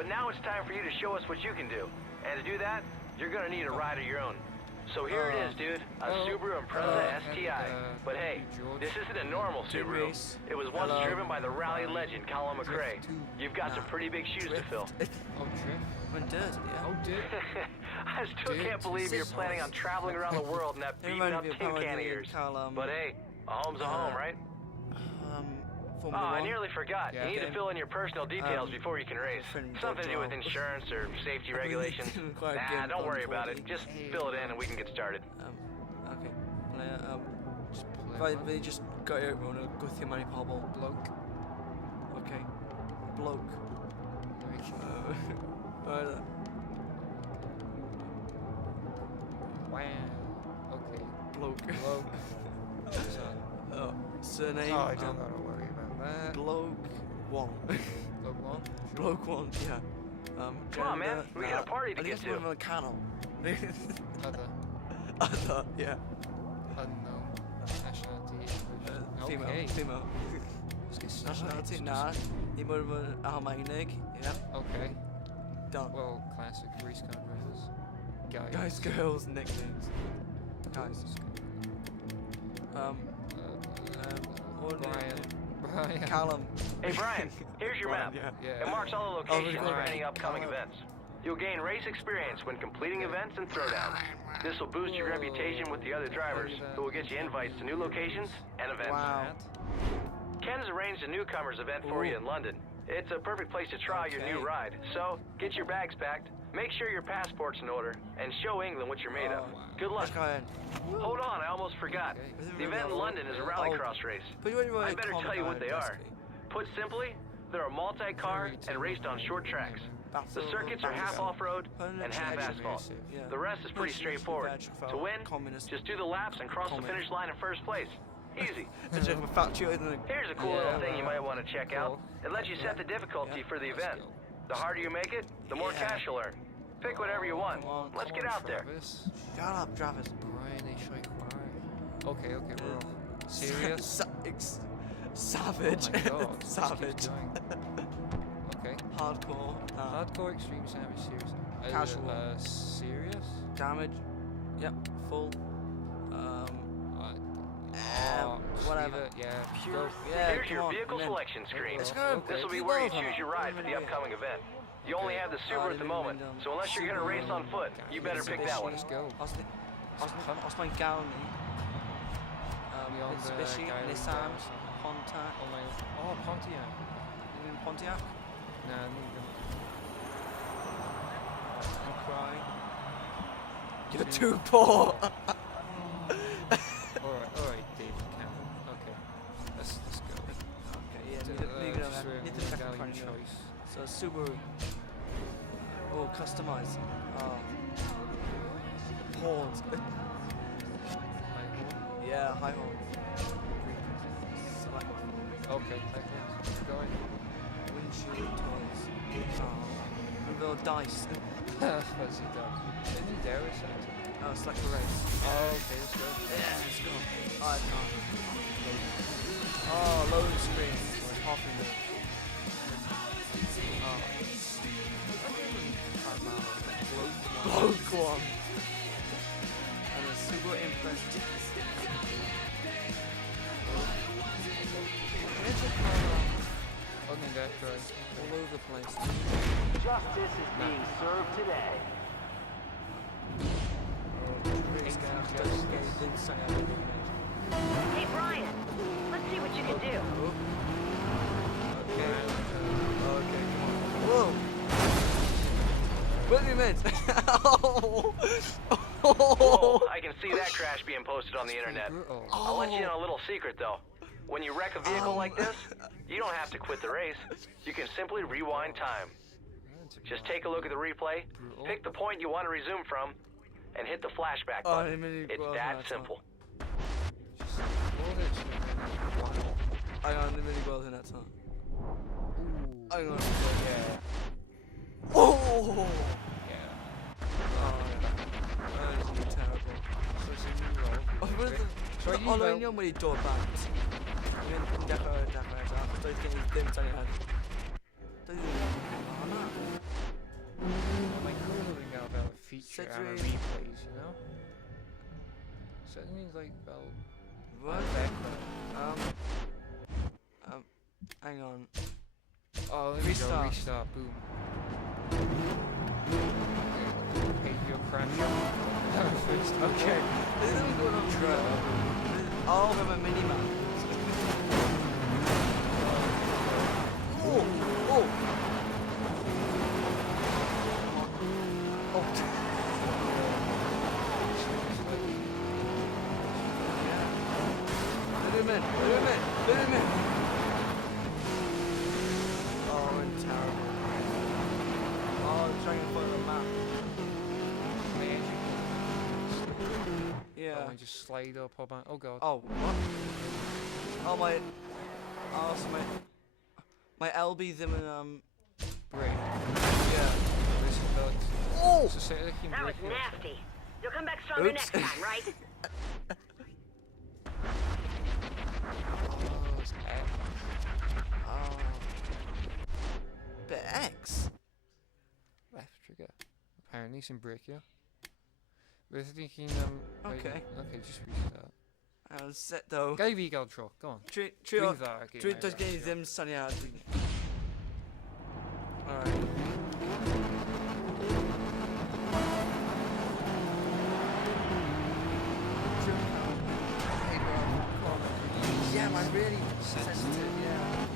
But now it's time for you to show us what you can do. And to do that, you're gonna need a ride of your own. So here it is, dude. A Subaru Impreza STI. But hey, this isn't a normal Subaru. It was once driven by the rally legend Colin McRae. You've got some pretty big shoes to fill. Oh, drift. When does it? Yeah. Oh, dude. I still can't believe you're planning on traveling around the world in that beaten up tin can of yours. But hey, a home's a home, right? Oh, I nearly forgot. You need to fill in your personal details before you can race. Something to do with insurance or safety regulations. Nah, don't worry about it. Just fill it in and we can get started. Okay. They just got it on a good money pobble. Bloke. Okay. Bloke. Wow. Okay. Bloke. Bloke. Oh, surname. Oh, I don't gotta worry about that. Bloke one. Bloke one? Bloke one, yeah. Come on, man. We got a party to I get think to. it's a canal. Other. Yeah. Unknown. Nationality. Female. Okay. Female. Nationality, nah. He would have Almainig. Yeah. Okay. Done. Well, classic race car drivers. Guys, girls, nicknames. Guys. Brian. Callum. Hey, Brian, here's your map. Yeah. It marks all the locations really? for any upcoming events. You'll gain race experience when completing events and throwdowns. This will boost your reputation with the other drivers, who will get you invites to new locations and events. Wow. Ken's arranged a newcomers event for you in London. It's a perfect place to try your new ride. So, get your bags packed, make sure your passport's in order, and show England what you're made of. Good luck. Hold on, I almost forgot. The event in London is a rallycross race. I better tell you what they are. Put simply, they're a multi-car and raced on short tracks. The circuits are half off-road and half asphalt. The rest is pretty straightforward. To win, just do the laps and cross the finish line in first place. Easy. Here's a cool little thing you might want to check out. It lets you set the difficulty for the event. The harder you make it, the more cash you'll earn. Pick whatever you want. Let's get out there. Shut up, Travis. Brian, chwarae. Okay, we're on. Serious? Savage. Oh my God. Savage. Okay. Hardcore. Hardcore, extreme, savage, serious. Casual. Serious? Damage. Yep. Full. Whatever. Yeah. Pure. Yeah. Here's your vehicle selection screen. This will be where you choose your ride for the upcoming event. You only have the Subaru at the moment, so unless you're gonna race on foot, you better pick that one. Let's go. Osman Galni. Mitsubishi, Nissan, Pontiac. Oh, Pontiac. You mean Pontiac? Nah, neither. I'm crying. You're too poor. Alright, David Cameron. Okay. Let's go. Okay, yeah, need to check the front choice. So Subaru. Oh, customize. Horns. Yeah, high horn. Select. Okay, keep going. Windshield toys. Reveal dice. What's he done? Didn't he dare us that? Oh, select the race. Oh, okay, let's go. Yeah, let's go. Oh, I can't. Oh, loading screen. Hopping it. Bloke one. And a super impressive. All over the place. Justice is being served today. Hey Brian, let's see what you can do. Okay, come on. Whoa! What do you mean? Whoa, I can see that crash being posted on the internet. I'll let you in on a little secret though. When you wreck a vehicle like this, you don't have to quit the race. You can simply rewind time. Just take a look at the replay, pick the point you want to resume from, and hit the flashback button. It's that simple. I got the mini world in that time. I got Yeah. Oh! Yeah. That is terrible. Ale nie mieli to back. Defo, to jest kiedyś tym, co nie chodzi. To jest... Drama replays, you know? Suddenly like about What? background. Hang on. Oh, let me go, restart, boom. Hey, your crunch. Okay. This is going on track. All of them are mini maps. Oh! Oh! Oh! Let him in! Let him in! Let him in! Oh, I'm terrible. Oh, I'm trying to find a map. Yeah. Oh, and just slide up, hold on. Oh god. Oh, what? Oh, my... Oh, so my LB's in Break. Yeah. This is bugs. Oh! So say that That was nasty. You'll come back stronger Oops. next time, right? Oh, it's X. Oh. Bit X? Left trigger. Apparently it's in break, yeah. We're thinking, Okay. Okay, just restart. I was set though. Go V-Gal draw, go on. Treat does get them sunny out. Alright. Yeah, I'm really sensitive, yeah.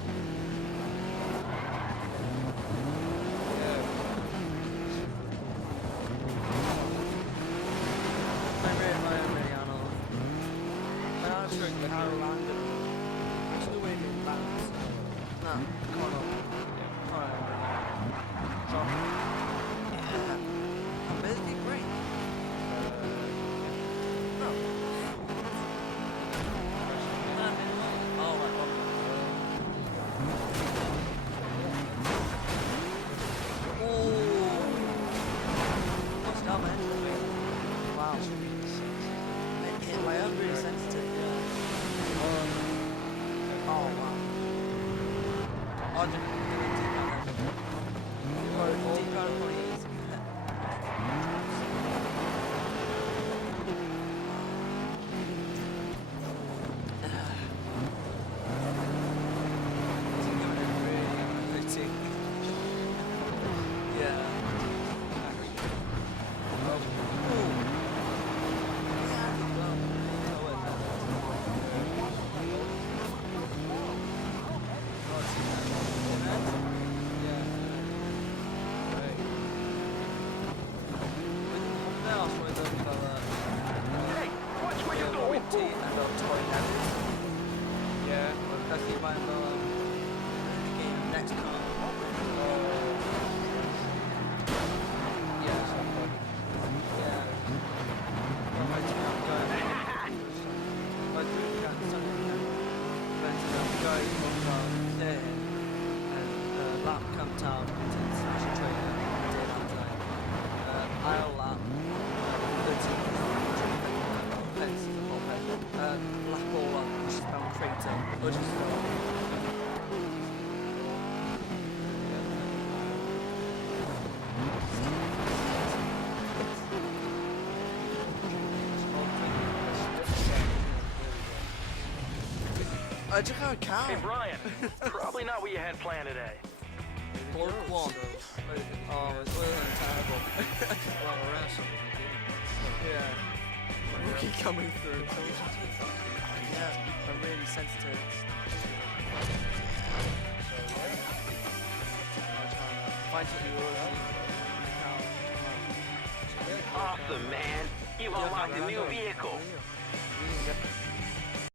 I just got a cow. Hey, Brian. Probably not what you had planned today. Pork one. Oh, it's really terrible. Yeah. Rookie coming through. Yeah, I'm really sensitive. Find Awesome, man. You've unlocked a new vehicle.